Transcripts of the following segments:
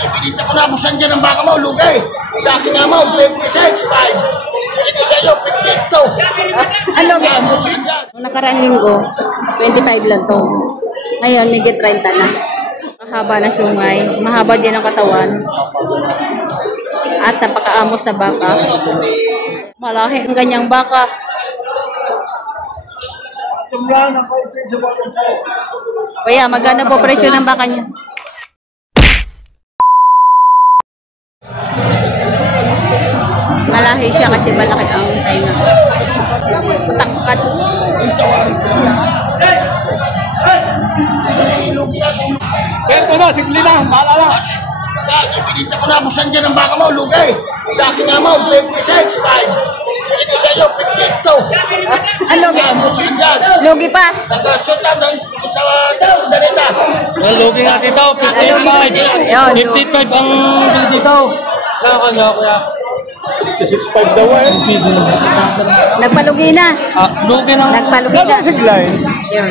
Ibinita ko na mo saan dyan ang baka mo, lugay. Sa akin nga mo, 56, 5. Bili ko sa iyo, 52. Ano ba? Nung nakaraan linggo, 25 lang to. Ngayon, may 30 na. Mahaba na sungay, mahaba din ang katawan. At napakaamos na baka. Malaki ang ganyang baka. Kuya, magkano po presyo ng baka niya? Malaki siya kasi malaki ang tainga. Matakkat. Pero na, simple lang, bahala lang. Ibinita ko na mo saan dyan ang baka mo, lugay. Sa akin nga mo, 56, 5. Bili ko sa iyo, 52. Ano ba? Lugi pa? Taga-shot lang sa Danita. Lugi nga dito, 55. 55 ang bili dito. Nakakanya ko ya. 56.5 daw eh. Nagpalugi na. Lugi na. Nagpalugi na. Siglay. Yun.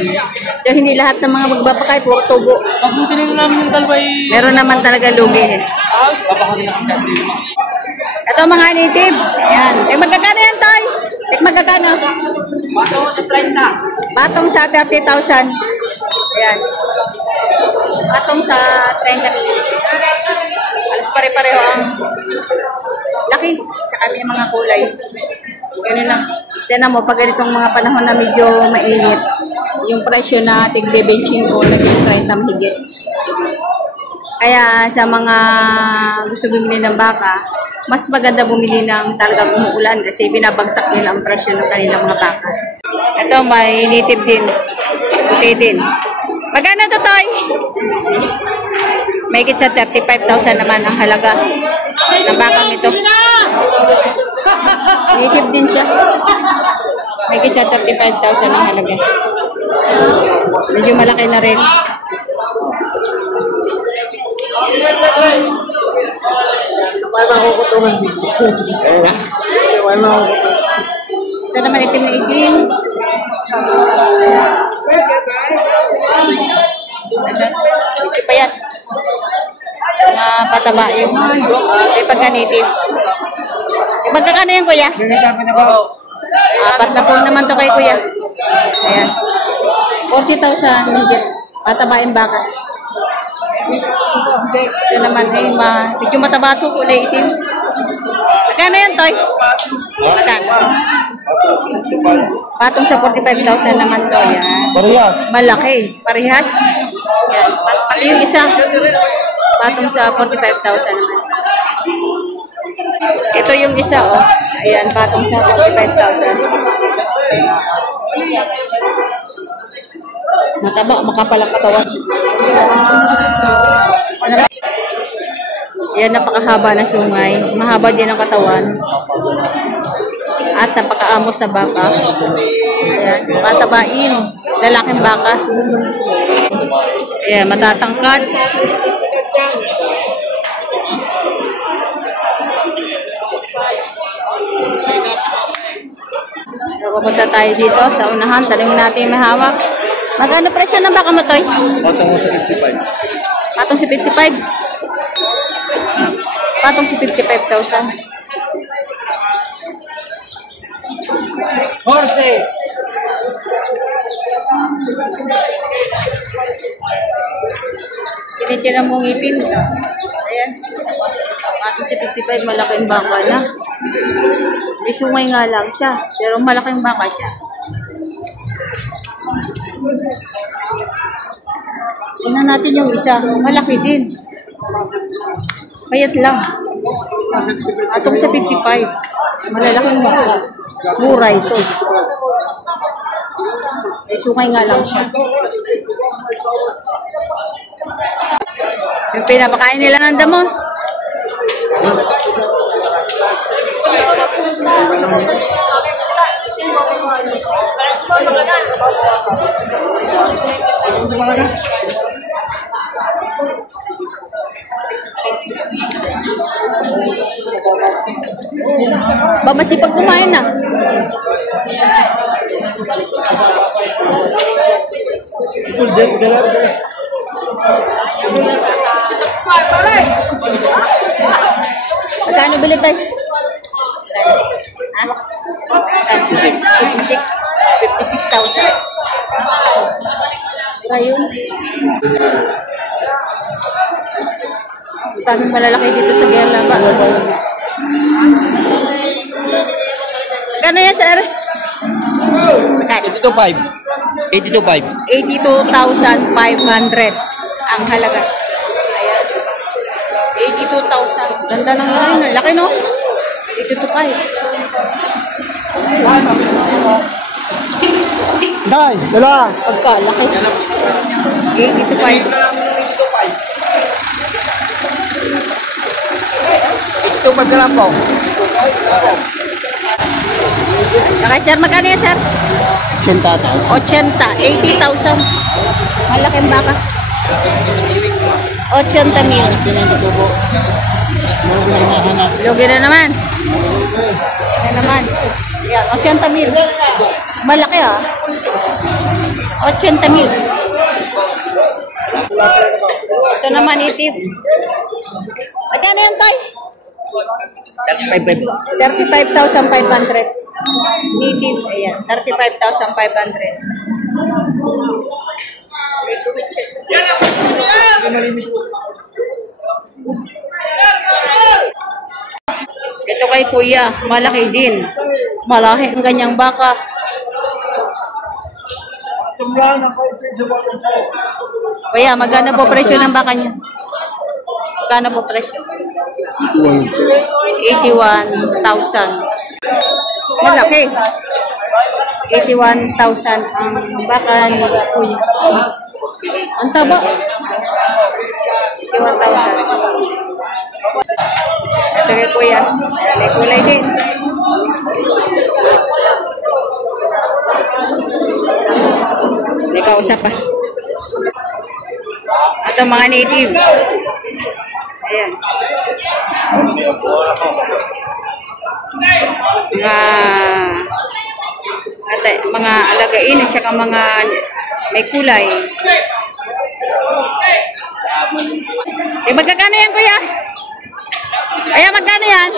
So, hindi lahat ng mga magbabakay, puro tubo. Pag tinignan namin yung dalaway. Meron naman talaga lugi. Ito mga native. Ayan. Magkakano yan, Toy? Magkakano? Batong sa 30. Batong sa 30,000. Ayan. Batong sa 30,000. Alas pare-pareho ang laki. Tsaka may mga kulay. Ganun lang. Tiyan mo, pag ganitong mga panahon na medyo mainit, yung presyo na tig-benching ko, naging 30 mahigit. Kaya sa mga gusto bumili ng baka, mas maganda bumili ng talagang umuulan kasi binabagsak din ang presyo ng kanilang mga baka. Ito, may native din. Puti din. Magkano to, Toy? May higit sa 35,000 naman ang halaga ng bakang ito. Native din siya. May higit sa 35,000 ang halaga. Medyo malaki na rin. Ito naman itim na itim. Ito pa yan. Mga pataba yung ay pagka-native. Magkakano yan, kuya? Apat na po naman to kay kuya. Ayan. 40,000 higit. Patabain baka. Ito naman ay medyo mataba to, kulay itim. Magkano yan, Toy? Magkano? Patong sa 45,000 naman to. Yan. Parehas. Malaki. Parehas. Yan. Pati yung isa. Patong sa 45,000 naman. Ito yung isa, oh. Ayan, patong sa 45,000. Mataba, makapal ang katawan. Yan, napakahaba na sungay. Mahaba din ang katawan. At napakaamos na baka. Ayan, matabain. Lalaking baka. Ayan, matatangkad. Pupunta tayo dito sa unahan. Talingin natin may hawak. Magkano presyo ng baka mo, Toy? Patong sa 55. Patong si 55. Patong si 55,000. Horse! Tinitinan mo ngipin. Ayan. Patong si 55, malaking baka na. May sungay nga lang siya, pero malaking baka siya. Tingnan natin yung isa. Malaki din. Payat lang. Atong sa 55. Malalaking baka. Mura ito. May sungay nga lang siya. Yung pinapakain nila ng damo. Ba masipag kumain na. bili tayo. Ha? 56,000. Ayun. Daming malalaki dito sa Gerlaba. Gano yan, sir? 82,500. 82,500. 82,500 ang halaga. Ayan. 82,000. Ganda ng line. Laki, no? 82,500. Day, dala. Pagka, laki. 82,500. Ito magkala po. Okay, sir. Magkano yan, sir? 80,000. 80,000. Malaking baka. 80,000. Lugi na naman. Yan naman. Yan, 80,000. Malaki, ha? 80,000. Ito naman, itim. Magkano yan, Toy? 35,500. Native, ayan. 35,500. Ito kay Kuya, malaki din. Malaki ang ganyang baka. Kuya, magkano po presyo ng baka niya? Magkano po presyo? 81,000. Malaki. 81,000 ang baka ni Kuya. Ang taba. 81,000. Ito kay Kuya. May kulay din. May kausap pa. Ito mga native. Ayan. Mga alagain at saka mga may kulay. Eh, magkakano yan, Kuya? Kaya magkano yan?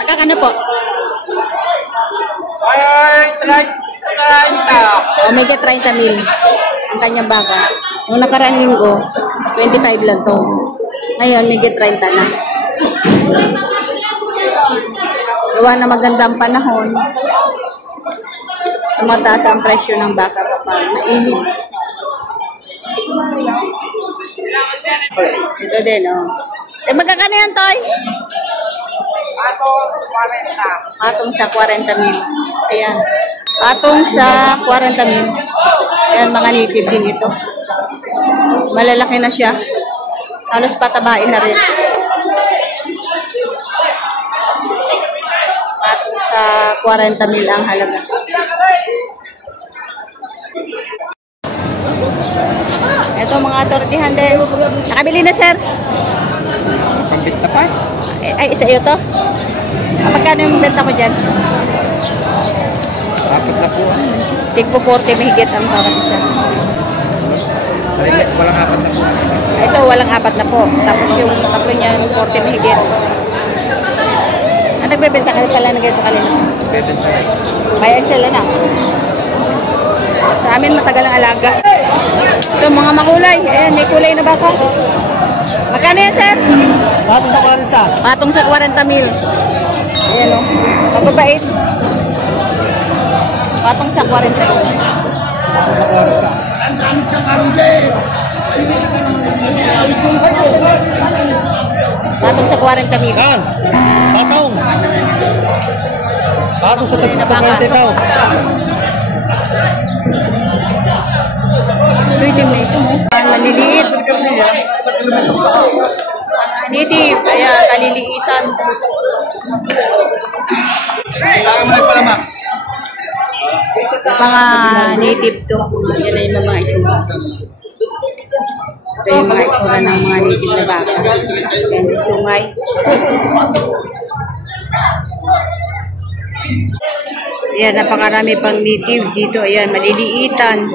Magkakano po? Omega 30,000 ang kanyang baka. Nung nakaraan linggo, 25 lang to. Ngayon, medyo 30 na. Gawa na magandang panahon. Tumataas ang presyo ng baka kapag mainit. Ito din, oh. Eh, magkakano yan, Toy? Patong sa 40,000. Ayan. Patong sa 40,000. Ayan, mga native din ito. Malalaki na siya. Halos patabain na rin. Patong sa 40,000 ang halaga. Ito mga tortihan din. Nakabili na, sir? Pambit na pa. Ay, isa iyo to? Magkano yung benta ko dyan? Apat na po. Tigpo 40 mahigit ang bawat isa. Walang apat na po. Ito, walang apat na po. Tapos yung tatlo niya, 40 mahigit. Ano nagbebenta ka pala na ganito kalina? Bebenta. May Excel na. Sa amin matagal ang alaga. Ito mga makulay. Ayan, may kulay na baka. Magkano yan, sir? Patong sa 40. Patong sa 40,000. Ayan o. Mababait. Patong sa 40. Ang gamit sa karunde. Patong sa 40,000. Yan. Patong. Patong sa 40 tao. Ito itim na ito mo. Maliliit. Native. Ayan, kaliliitan. Saan mo na pala, ma? Mga native to. Yan na yung mga itsura. Ito yung mga itsura ng mga native na baka. Yan yung sungay. Ayan, napakarami pang native dito. Ayan, maliliitan.